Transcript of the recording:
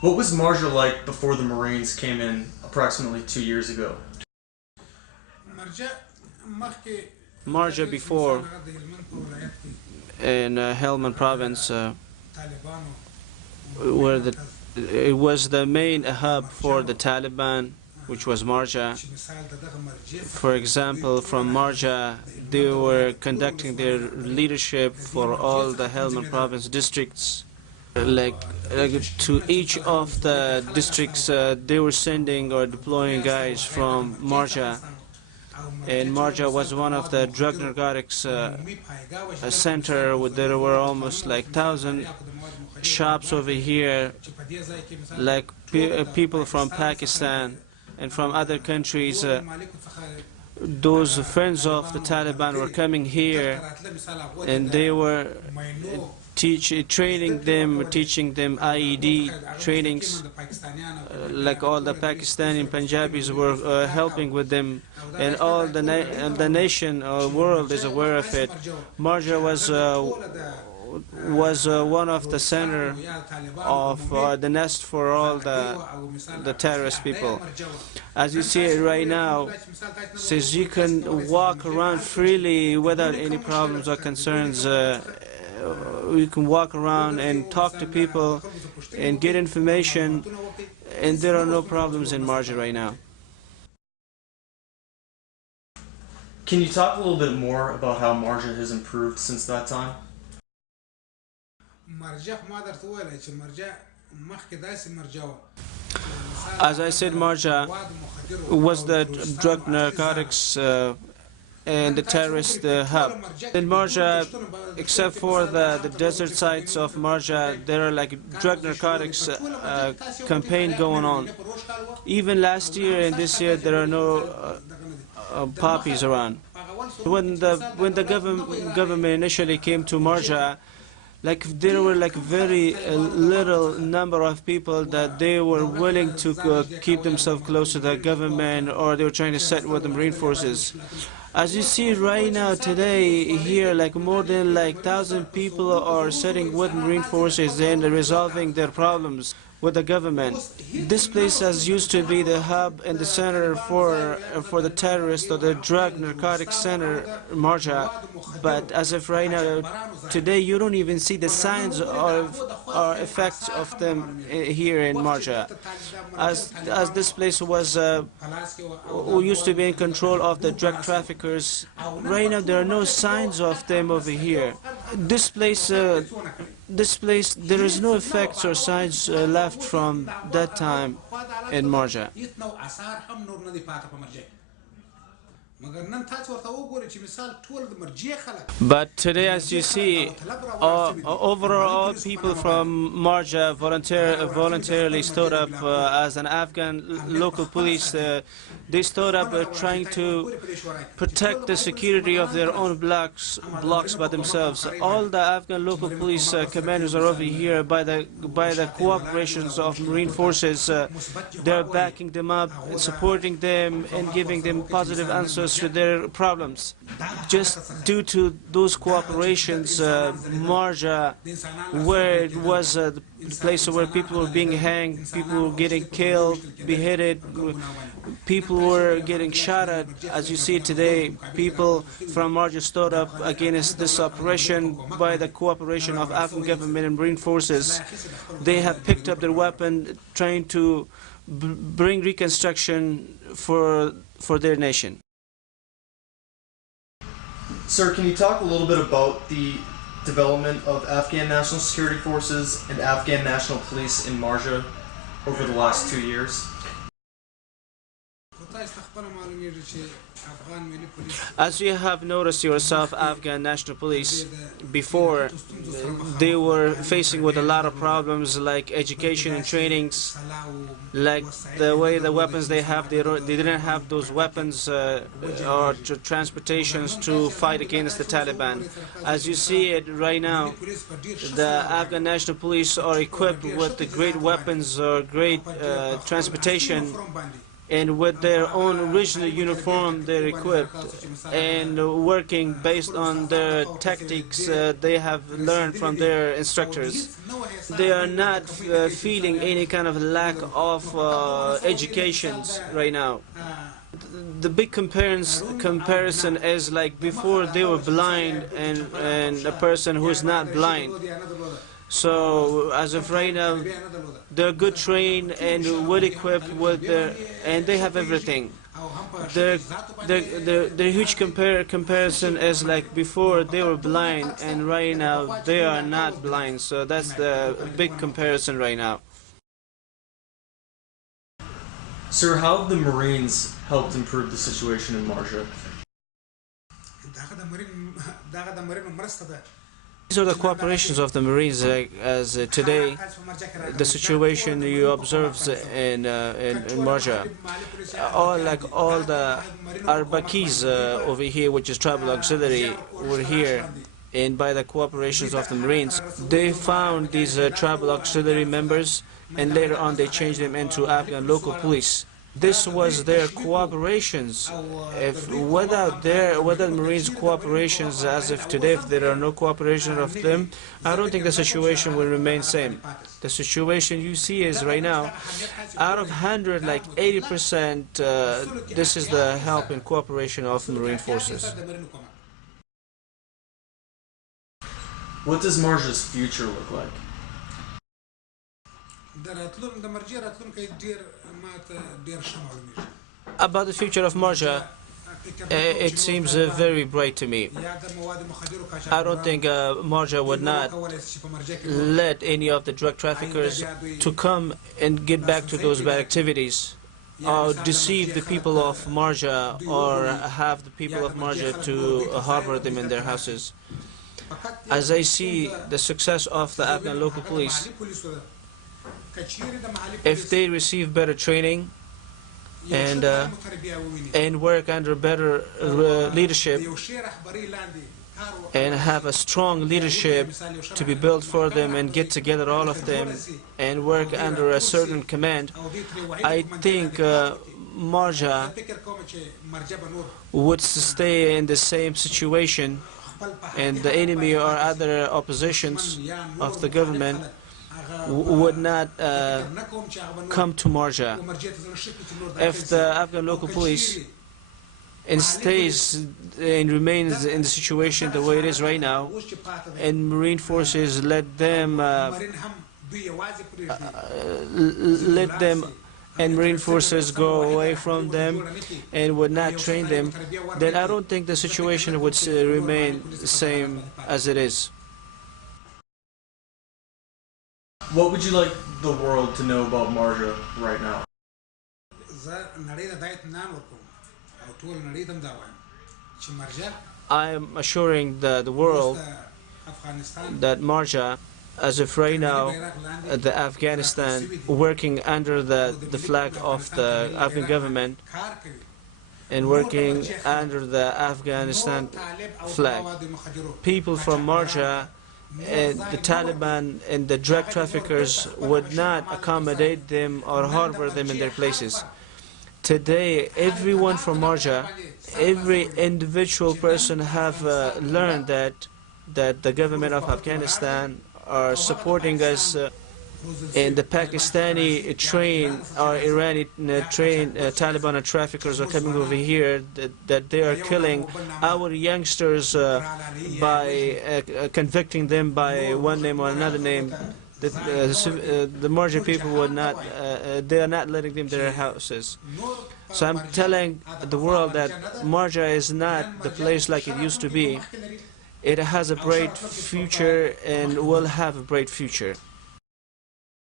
What was Marjah like before the Marines came in approximately 2 years ago? Marjah before in Helmand province, where it was the main hub for the Taliban, which was Marjah. For example, from Marjah, they were conducting their leadership for all the Helmand province districts. Like to each of the districts, they were sending or deploying guys from Marjah. And Marjah was one of the drug narcotics center. There were almost like 1,000 shops over here, like people from Pakistan and from other countries. Those friends of the Taliban were coming here, and they were teaching them IED trainings, like all the Pakistani Punjabis were helping with them, and all the nation or world is aware of it. Marjah was one of the center of the nest for all the terrorist people. As you see it right now, since you can walk around freely without any problems or concerns. You can walk around and talk to people and get information, and there are no problems in Marjah right now. Can you talk a little bit more about how Marjah has improved since that time? As I said, Marjah was the drug narcotics and the terrorist hub. In Marjah, except for the desert sites of Marjah, there are like drug narcotics campaign going on. Even last year and this year, there are no poppies around. When the government initially came to Marjah, like there were like very little number of people that they were willing to keep themselves close to the government, or they were trying to set with the Marine forces. As you see right now today here, like more than like 1,000 people are sitting with Marine forces and resolving their problems with the government. This place has used to be the hub and the center for the terrorist or the drug narcotics center, Marjah. But as of right now, today you don't even see the signs of or effects of them here in Marjah. As this place was used to be in control of the drug traffickers, right now there are no signs of them over here. This place, there is no effects or signs left from that time in Marjah. But today, as you see, overall people from Marjah voluntarily stood up as an Afghan local police. They stood up trying to protect the security of their own blocks by themselves. All the Afghan local police commanders are over here by the cooperations of Marine forces. They're backing them up, supporting them, and giving them positive answers to their problems. Just due to those cooperations, Marjah, where it was the place where people were being hanged, people were getting killed, beheaded, people were getting shot at. As you see today, people from Marjah stood up against this operation by the cooperation of Afghan government and Marine forces. They have picked up their weapon, trying to bring reconstruction for their nation. Sir, can you talk a little bit about the development of Afghan National Security Forces and Afghan National Police in Marjah over the last 2 years? As you have noticed yourself, Afghan National Police, before, they were facing with a lot of problems like education and trainings, like the way the weapons they have, they didn't have those weapons or transportations to fight against the Taliban. As you see it right now, the Afghan National Police are equipped with the great weapons or great transportation, and with their own original uniform they're equipped and working based on the tactics they have learned from their instructors. They are not feeling any kind of lack of educations right now. The big comparison is like before they were blind and a person who is not blind. So as of right now, they're good trained and well equipped with and they have everything. The huge comparison is like before they were blind and right now they are not blind. So that's the big comparison right now. Sir, how have the Marines helped improve the situation in Marjah? These are the cooperations of the Marines as today the situation you observe in Marjah. All the Arbakis over here, which is tribal auxiliary, were here, and by the cooperations of the Marines, they found these tribal auxiliary members, and later on they changed them into Afghan local police. This was their cooperations. Without the Marines' cooperations, as of today, if there are no cooperation of them, I don't think the situation will remain same. The situation you see is right now, out of 100, like 80%, this is the help and cooperation of the Marine forces. What does Marjah's future look like? About the future of Marjah, it seems very bright to me. I don't think Marjah would not let any of the drug traffickers to come and get back to those bad activities, or deceive the people of Marjah, or have the people of Marjah to harbor them in their houses. As I see the success of the Afghan local police, if they receive better training and work under better leadership and have a strong leadership to be built for them and get together all of them and work under a certain command, I think Marjah would stay in the same situation, and the enemy or other oppositions of the government would not come to Marjah. If the Afghan local police stays and remains in the situation the way it is right now, and Marine forces let them and Marine forces go away from them and would not train them, then I don't think the situation would remain the same as it is. What would you like the world to know about Marjah right now? I am assuring the world that Marjah, as of right now, the Afghanistan, working under the flag of the Afghan government and working under the Afghanistan flag. People from Marjah and the Taliban and the drug traffickers would not accommodate them or harbor them in their places. Today, everyone from Marjah, every individual person have learned that the government of Afghanistan are supporting us, and the Pakistani train or Iranian train Taliban traffickers are coming over here, that they are killing our youngsters by convicting them by one name or another name. The Marjah people would not, they are not letting them to their houses. So I'm telling the world that Marjah is not the place like it used to be. It has a bright future and will have a bright future.